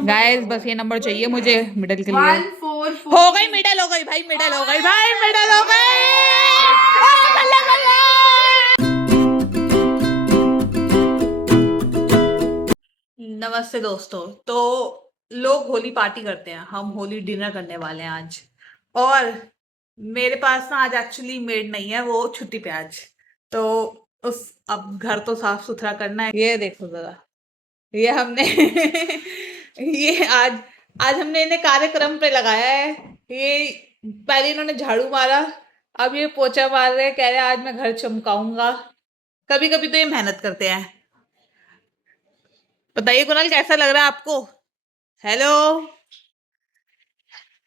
Guys बस ये number चाहिए मुझे मिडल के लिए। 144 हो गई, मिडल हो गई भाई, मिडल हो गई भाई, मिडल हो गई। नमस्ते दोस्तों। तो लोग होली पार्टी करते हैं, हम होली डिनर करने वाले हैं आज। और मेरे पास ना आज एक्चुअली मेड नहीं है, वो छुट्टी पे आज। तो उस अब घर तो साफ सुथरा करना है। ये देखो जरा, ये हमने ये आज आज हमने इन्हें कार्यक्रम पे लगाया है। ये पहले इन्होंने झाड़ू मारा, अब ये पोछा मार रहे हैं, कह रहे हैं आज मैं घर चमकाऊंगा। कभी कभी तो ये मेहनत करते हैं। बताइए कुणाल, कैसा लग रहा है आपको? Hello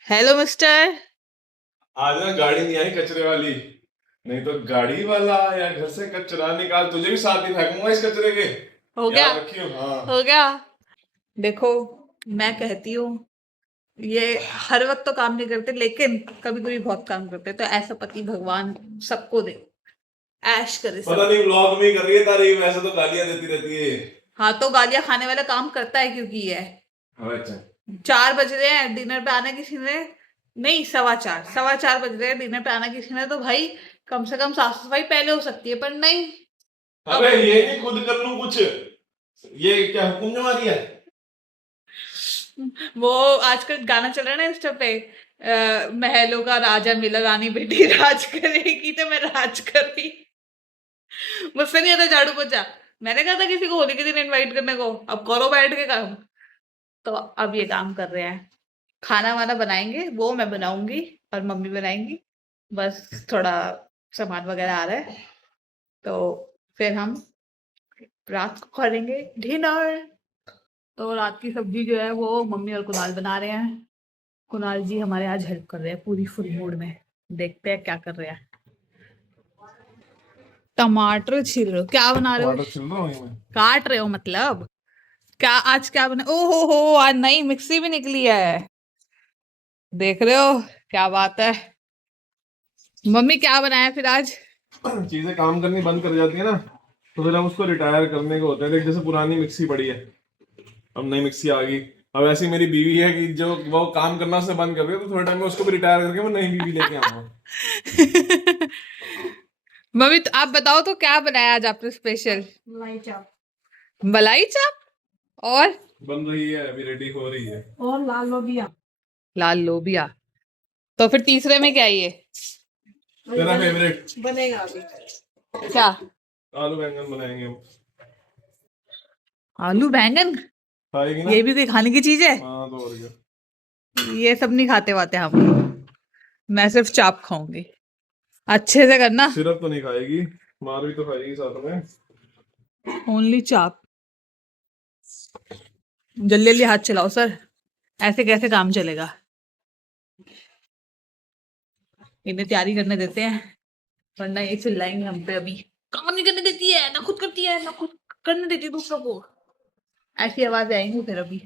hello mister. आज ना गाड़ी नहीं आई कचरे वाली, नहीं तो गाड़ी वाला या घर से कचरा निकाल, तुझे भी साथ ही फेंकूंगा इस कचरे के। हो गया, याद रखियो। हाँ हो गया। देखो, मैं कहती हूँ ये हर वक्त तो काम नहीं करते, लेकिन कभी कभी बहुत काम करते हैं। तो ऐसा पति भगवान सबको दे, ऐश करे सब। पता नहीं व्लॉग में ही कर रही है तारीफ, वैसे तो गालियां देती रहती है। हाँ तो गालियां खाने वाला काम करता है, क्योंकि ये अच्छा 4 बज रहे हैं, डिनर पे आना किसी ने नहीं, 4:15 बज रहे हैं, डिनर पे आना किसी ने तो भाई कम से कम साफ सफाई पहले हो सकती है, पर नहीं। अबे ये नहीं खुद कर लूं कुछ, ये क्या हुक्म जमा दिया? वो आजकल गाना चल रहा है ना इंस्टा पे, महलों का राजा मिला, रानी बेटी राज करेगी, तो मैं राज कर रही। मुझसे नहीं आता झाड़ू पोछा। मैंने कहा था किसी को होली के दिन इनवाइट करने को, अब करो बैठ के काम। तो अब ये काम कर रहे हैं। खाना वाना बनाएंगे, वो मैं बनाऊंगी और मम्मी बनाएंगी। बस थोड़ा सामान वगैरह आ रहा है, तो फिर हम रात को करेंगे डिनर। तो रात की सब्जी जो है वो मम्मी और कुणाल बना रहे हैं। कुणाल जी हमारे आज हेल्प कर रहे हैं पूरी फुल मूड में। देखते हैं क्या कर रहे हैं। टमाटर छील रहे हो? क्या बना रहे हो? टमाटर छिल रहा हूं मैं। काट रहे हो मतलब? क्या आज क्या बना? ओहो हो, आज नई मिक्सी भी निकली है, देख रहे हो? क्या बात है। मम्मी क्या बनाया फिर आज? चीजें काम करनी बंद कर जाती है ना, तो फिर हम उसको रिटायर करने को होते हैं। देख जैसे पुरानी मिक्सी पड़ी है, अब नई मिक्सी आ गई। अब ऐसी मेरी बीवी है कि जो वो काम करना से बंद कर रही है, तो थोड़े टाइम में उसको भी रिटायर करके मैं नई बीवी लेके आऊंगा। मम्मी तो आप बताओ, तो क्या बनाया आज आपने स्पेशल? मलाई चाप मलाई चाप? और बन रही है, अभी रेडी हो रही है। और लाल लोबिया। लाल लोबिया? तो फिर तीसरे में क्या ये? तेरा फेवरेट बनेगा अभी। क्या? आलू बैंगन बनाएंगे हम। आलू बैंगन? खाएगी ना? ये भी कोई खाने की चीज है? हाँ तो और क्या। ये सब नहीं खाते वाते हम, मैं सिर्फ चाप खाऊंगी। अच्छे से करना। सिरप तो नहीं खाएगी, मार भी तो खाएगी साथ में। ओनली चाप। जल्दी जल्दी हाथ चलाओ सर, ऐसे कैसे काम चलेगा? इन्हें तैयारी करने देते हैं, वरना ये चिल्लाएंगे हम पे। अभी काम नहीं करने देती है, ना खुद करती है, ना खुद करने देती है दूसरों को। ऐसी आवाज आएंगी फिर अभी।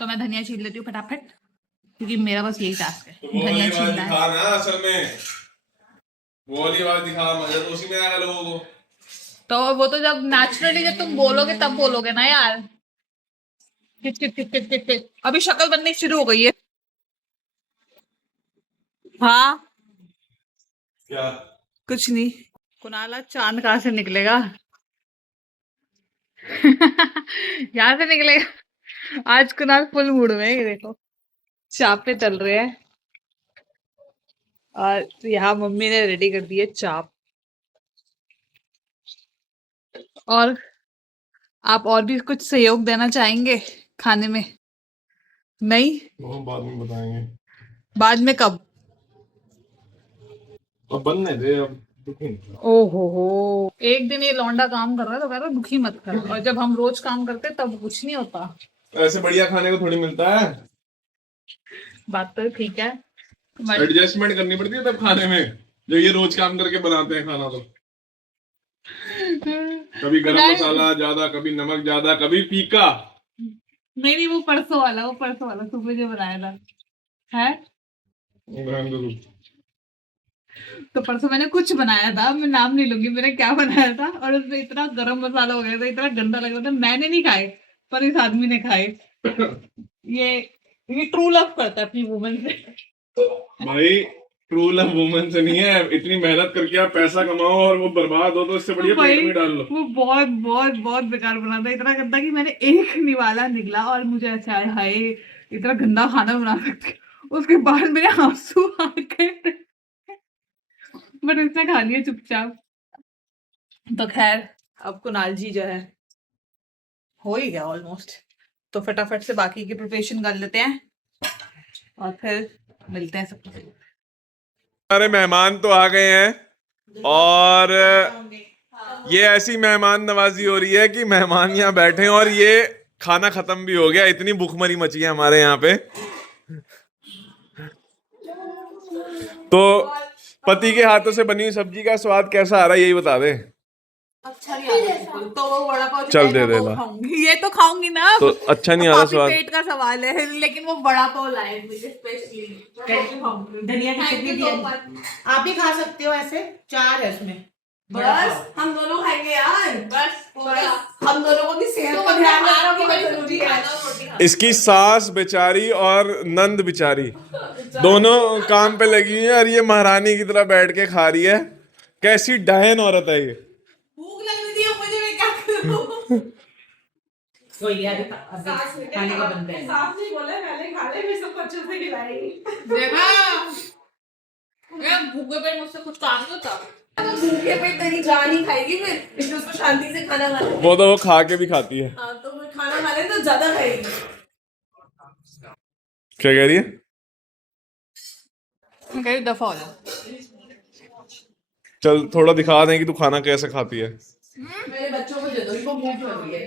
तो मैं धनिया छील लेती हूँ फटाफट, क्योंकि मेरा बस यही टास्क है, तो वो धनिया वाली बात छीलना है। दिखा ना, असल में वो वाली बात दिखा, मजा तो उसी में आएगा लोगों को। तो वो तो जब नेचुरली जब तुम बोलोगे तब बोलोगे ना यार। Kit kit kit kit kit kit. अभी शक्ल बननी शुरू हो गई है। हाँ क्या? कुछ नहीं। कुणाला चांद कहाँ से निकलेगा? यहाँ से निकलेगा। आज कुणाल फुल मूड में है, ये देखो चाप पे चल रहे हैं। और यहाँ मम्मी ने रेडी कर दी है चाप। और आप और भी कुछ सहयोग देना चाहेंगे खाने में? नहीं? वो हम बाद में बताएंगे। बाद में कब? अब बनने दे अब, दुखी नहीं। ओहो हो, एक दिन ये लौंडा काम कर रहा है तो कह रहा है दुखी मत कर, और जब हम रोज काम करते तब कुछ नहीं होता। ऐसे बढ़िया खाने को थोड़ी मिलता है, बात तो ठीक है। एडजस्टमेंट करनी पड़ती है तब खाने में, जो ये रोज काम करके बनाते हैं खाना। तो कभी गरम मसाला ज्यादा, कभी नमक ज्यादा, कभी फीका। नहीं, वो परसों वाला सुबह जो बनाया था है। तो परसों मैंने कुछ बनाया था, मैं नाम नहीं लूंगी मैंने क्या बनाया था, और उसमें इतना गरम मसाला हो गया था, इतना गंदा लग रहा था। मैंने नहीं खाए, पर इस आदमी ने खाए। ये ट्रू लव करता है अपनी वुमन से। भाई ट्रू लव वुमन से नहीं है, इतनी मेहनत करके आप पैसा कमाओ और वो बर्बाद हो तो इससे बढ़िया पेट में डाल लो। वो बहुत बहुत बहुत बेकार बना था, इतना गंदा कि मैंने एक निवाला निकला और मुझे ऐसा आया हाय इतना गंदा खाना बना सकती हूँ। उसके बाद मेरे आंसू आ गए, बट उसने खा लिया चुपचाप। तो खैर अब कुणाल जी जो है हो ही गया ऑलमोस्ट, तो फटाफट से बाकी की प्रिपरेशन कर लेते हैं और फिर मिलते हैं सबसे। हमारे मेहमान तो आ गए हैं और ये ऐसी मेहमान नवाजी हो रही है कि मेहमान यहाँ बैठे हैं और ये खाना खत्म भी हो गया, इतनी भूखमरी मची है हमारे यहाँ पे। तो पति के हाथों से बनी हुई सब्जी का स्वाद कैसा आ रहा है यही बता दे। अच्छा नहीं आ रहा बिल्कुल, तो वो वड़ा पाव चल दे दे ला। खाऊंगी, ये तो खाऊंगी ना। तो अच्छा नहीं आ रहा स्वाद, पेट का सवाल है, लेकिन वो वड़ा पाव लाए मुझे स्पेशली, धनिया की चटनी भी है। आप भी खा सकते हो, ऐसे 4 है उसमें। बस हम दोनों खाएंगे यार, बस हम दोनों को भी सेहत का ध्यान रखना बहुत जरूरी है। इसकी सास बेचारी और नंद बेचारी दोनों काम पे लगी हुई है और ये महारानी की तरह बैठ के खा रही है। कैसी डायन औरत है ये। भूख लग रही थी मुझे, मैं क्या करूं। कोई यार खाने का बनता है। साफ नहीं बोले, पहले खा ले फिर सबको अच्छे से खिलाएगी। देखा भूखे पेट मुझसे कुछ काम नहीं होता। भूखे पेट तेरी जान ही खाएगी फिर, इसलिए उसको शांति से खाना खाना। वो तो वो खा के भी खाती है। हाँ तो वो खाना खा ले तो ज्यादा खाएगी। क्या कह रही है? कहीं दफा हो जा। चल थोड़ा दिखा दें कि तू खाना कैसे खाती है। मेरे बच्चों को दे दो, इनको भूख लग रही है।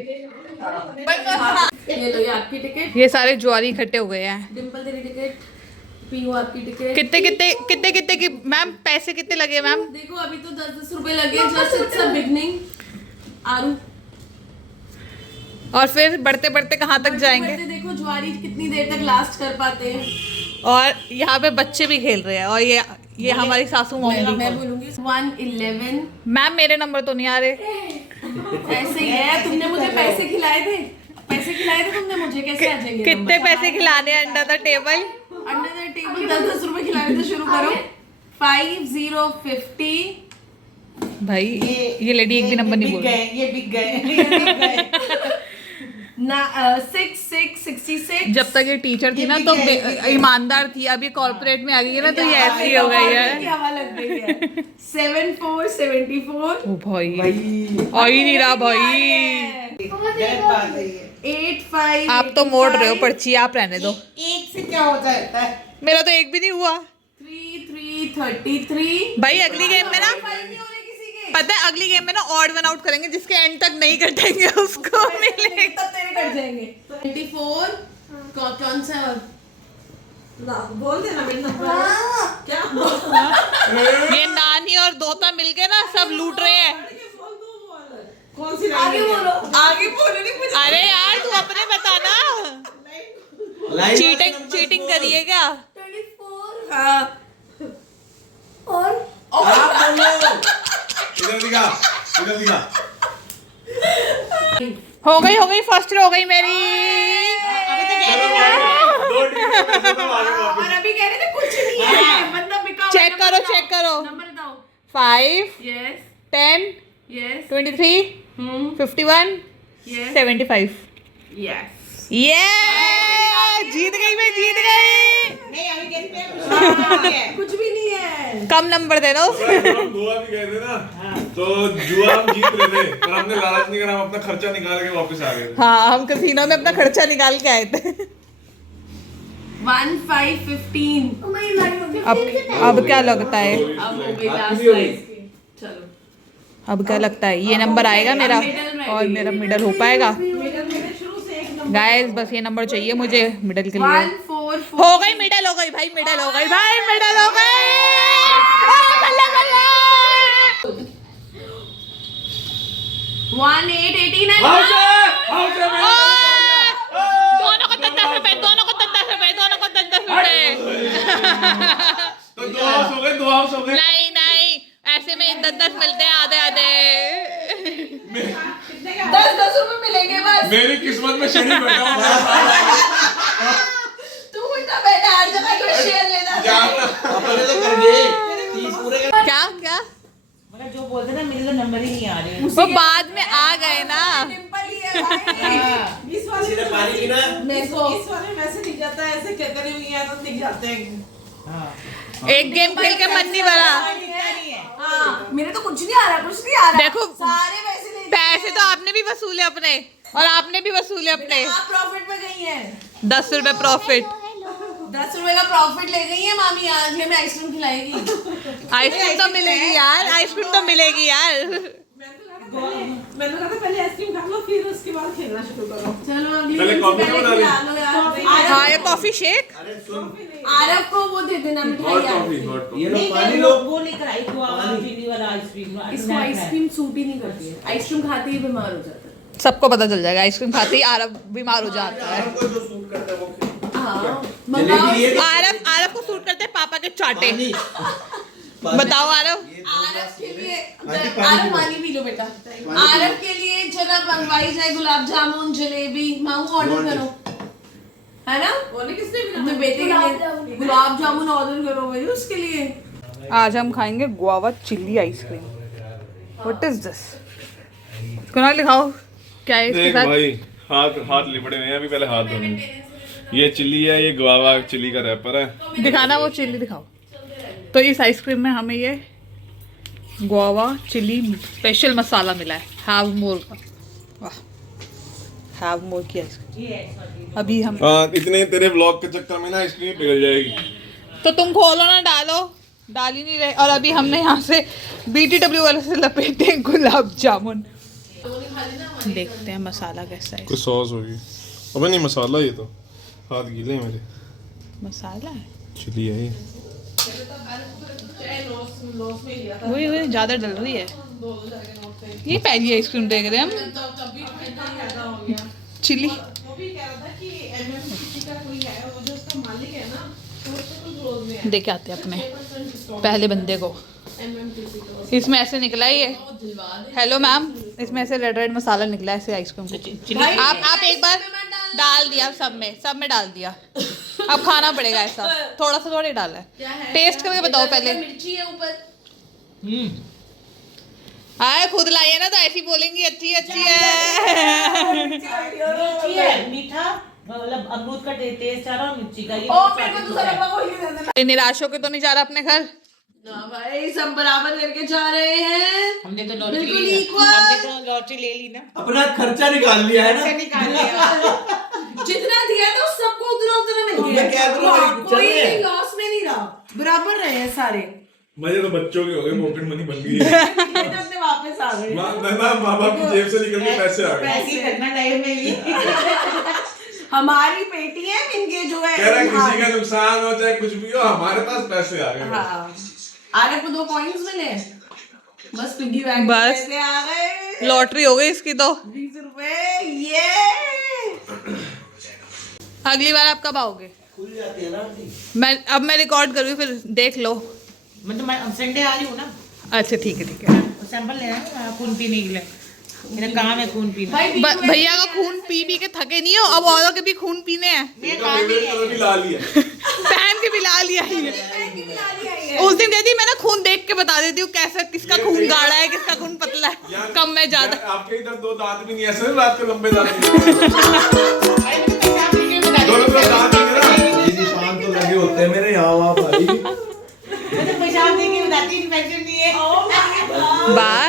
ये लो, ये आपकी टिकट। ये सारे ज्वारी इकट्ठे हो गए हैं। डिम्पल तेरी टिकट, पीयू आपकी टिकट। कितने की मैम, पैसे कितने लगे मैम? देखो अभी तो 10-10 रुपए लगे, जस्ट इट्स अ बिगनिंग। आरू और फिर बढ़ते बढ़ते कहाँ तक जाएंगे? देखो ज्वारी कितनी देर तक लास्ट कर पाते हैं। और यहाँ पे बच्चे भी खेल रहे हैं और ये हमारी सासू मम्मी। मैं बोलूंगी 111। मैम मेरे नंबर तो नहीं आ रहे। ऐसे ही है, तुमने मुझे पैसे खिलाए थे, तुमने मुझे, कैसे आ जाएंगे? कितने पैसे खिलाने under the table? Under the table 10-10 रुपए खिलाने तो शुरू करो। 5050। भाई ये लेडी एक भी नंबर नहीं बोल रही। ये बिक गए ना 6666। जब तक ये टीचर थी ना तो ईमानदार थी, अब ये कॉर्पोरेट में आ गई है ना तो ये ऐसी हो गई है। हवा लग गई है। 7474। ओ भाई आ ही नहीं रहा भाई। 85। आप तो मोड़ रहे हो पर्ची, आप रहने दो। एक से क्या हो जाता है? मेरा तो एक भी नहीं हुआ 3333। भाई। अगली गेम में ना पता है, अगली गेम में ना ऑड वन आउट करेंगे, जिसके एंड तक नहीं कटेंगे उसको मिलेगा। तब तेरे कट जाएंगे। 24। कौन सा? बोल देना मेरे नंबर। क्या? ये नानी और दोता मिलके ना सब लूट रहे हैं। कौन सी? आगे बोलो, आगे बोलो। नहीं मुझे। अरे यार तू अपने बताना। चीटिंग करिए क्या? 24। हाँ। और इधर दिखा। हो गई फर्स्ट हो गई मेरी। दो टिकट पैसे तो आ गए वापस। और अभी कह रहे थे कुछ नहीं है, मतलब बिका। चेक करो। नंबर बताओ। 5 यस 10 यस 23 51 यस 75। यस। ये जीत गई। नहीं अभी गेम पे कुछ नहीं है। कुछ भी नहीं है। कम नंबर दे दो। हम गोवा भी गए थे ना, तो जुआ हम जीत रहे थे पर हमने लालच नहीं करा, हम अपना खर्चा निकाल के वापस आ गए। हाँ हम कैसीनो में अपना खर्चा निकाल के आए थे। 1515। अब क्या लगता है? अब हो गई लास्ट प्राइस की। चलो अब क्या लगता है ये नंबर आएगा मेरा और मेरा मिडल हो पाएगा? गाइस बस ये नंबर चाहिए मुझे मिडल के लिए। 144। हो गई मिडल हो गई भाई, मिडल हो गई भाई, मिडल हो गई। बल्ले बल्ले। 1889। दोनों को 10 रुपए, दोनों को 10 रुपए, दोनों को 10 रुपए। तो दो हाउस हो गए। नहीं ऐसे में 10 मिलते हैं आधे। 10-10 रुपए मिलेंगे बस। मेरी किस्मत में शरीर बैठा हूँ तू उल्टा बैठा हर जगह को शेयर लेना अपने तो कर गए 30 पूरे कर क्या क्या मगर जो बोलते ना मेरे तो नंबर ही नहीं आ रहे वो बाद में आ गए ना। सिंपल ही है भाई इस वाले सीधे पानी की ना मेरे को इस वाले में से दिख जाता है ऐसे क्या करे हुई है तो दिख जाते हैं एक गेम खेल के मन नहीं भरा। हाँ मेरे तो कुछ नहीं आ रहा कुछ नहीं आ रहा देखो सारे पैसे ले पैसे तो आपने भी वसूले अपने और आपने भी वसूले अपने। आप प्रॉफिट में गई हैं 10 रुपए प्रॉफिट। 10 रुपए का प्रॉफिट ले गई है मामी आज हमें आइसक्रीम खिलाएगी आइसक्रीम तो मिलेगी यार, आइसक्रीम तो मिलेगी यार। मैंने कहा था पहले आइसक्रीम खा लो फिर उसके बाद खेलना शुरू करो चलो अगली पहले कॉफी तो बना ली। खिला लो यार हाँ ये कॉफी शेक। अरे सुन आरव को वो दे देना मिठाई हॉट आरव कॉफी को। हॉट कॉफी ये लो पानी लो वो लेकर आई गुआवा चीनी वाला आइसक्रीम इसको आइसक्रीम सूट ही नहीं करती है आइसक्रीम खाते ही बीमार हो जाता है सबको पता चल जाएगा आइसक्रीम खाते ही आरब बीमार हो जाता है। आपको जो सूट करता है वो हाँ जलेबी ये आरब को सूट करते हैं पापा के चाटे। पानी बताओ आरब। आरव के लिए आंटी, पानी आरव पी लो। पानी पी लो बेटा पी आरव लो। के लिए जरा मंगवाई जाए गुलाब जामुन जलेबी मामू ऑर्डर Wanted। करो है ना किसने अपने बेटे के लिए गुलाब जामुन ऑर्डर करो भाई उसके लिए आज हम खाएंगे guava chilli ice cream. What is this? Kunal दिखाओ क्या है इसके देख साथ। भाई हाथ हाथ लिपड़े हुए हैं अभी, पहले हाथ धोने। ये चिल्ली है, ये गुआवा चिल्ली का रैपर है। दिखाना वो चिल्ली दिखाओ। तो इस आइसक्रीम में हमें ये गुआवा चिल्ली स्पेशल मसाला मिला है हैव मोर का। वाह हैव मोर की आइसक्रीम। अभी हम हाँ इतने तेरे व्लॉग के चक्कर में ना आइसक्रीम पिघल जाएगी। तो तुम खोलो ना, डालो, डाल ही नहीं रहे। और अभी हमने यहाँ से BTW वाले से लपेटे गुलाब जामुन। देखते हैं मसाला कैसा है। कुछ सॉस होगी। अबे नहीं मसाला, ये तो हाथ गीले हैं मेरे। मसाला है चिल्ली है ये। वही वही ज़्यादा डल रही है। ये पहली आइसक्रीम देख रहे हैं हम चिल्ली। देख आते हैं अपने पहले बंदे को। इसमें ऐसे निकला ही है। हेलो मैम, इसमें ऐसे रेड रेड मसाला निकला है ऐसे आइसक्रीम को। आप एक बार डाल दिया, सब में डाल दिया। अब खाना पड़ेगा ऐसा, थोड़ा सा थोड़ी डाला है। टेस्ट करके बताओ पहले। मिर्ची है ऊपर आए खुद लाइए ना तो ऐसी बोलेंगी अच्छी अच्छी है। मिर्ची है मीठा मतलब अमरूद का टेस्ट आ रहा है मिर्ची का। ओ मेरे को दूसरा डब्बा खोल के दे देना ये निराश होके तो नहीं जा रहा अपने घर। ना भाई सब बराबर करके जा रहे हैं हमने तो लॉटरी बिल्कुल ले ली equal। हमने तो लॉटरी ले ली ना। अपना खर्चा निकाल लिया है ना। निकाल लिया। जितना दिया था सबको उतना उतना मिल तुमने गया। क्या करो भाई, चल कोई रहे हैं। लॉस में नहीं रहा, बराबर रहे हैं सारे। मजे तो बच्चों के हो गए, पॉकेट मनी बन गई है। ये तो अपने वापस आ गए। माँ बाप की जेब से निकल के पैसे आ गए। ऐसे ही करना लाइफ में भी। हमारी पेटी है, इनके जो है कह रहा है किसी का नुकसान हो चाहे कुछ भी हो, हमारे पास पैसे आ गए। हाँ आगे को 2 कॉइन्स मिले, बस पिग्गी बैंक में बस। पैसे आ गए। लॉटरी हो गई इसकी तो। 20 रुपए ये। अगली बार आप कब आओगे? खुल जाती है ना आंटी। मैं रिकॉर्ड करूँ फिर देख लो। मैं संडे आ रही हूँ ना। अच्छा ठीक है ठीक है। सैंपल लेना है खून पीने के लिए। मेरा काम है खून पीना। भाई भैया का खून पी पी के थके नहीं हो, अब औरों के भी खून पीने हैं। इनका फेवरेट कलर भी लाल ही है। पहन के भी ला लिया ही है। उस दिन कहती मैं ना खून देख के बता देती हूँ कैसा, किसका खून गाढ़ा है किसका खून पतला है, कम में ज्यादा। आपके इधर 2 दांत भी नहीं है, ऐसे रात के लंबे दांत नहीं है। दोनों तरफ दांत नहीं है ना। ये निशान तो लगे होते हैं मेरे यहाँ वहाँ भाई। पेशाब देके बताती इन्फेक्शन नहीं है। बाय।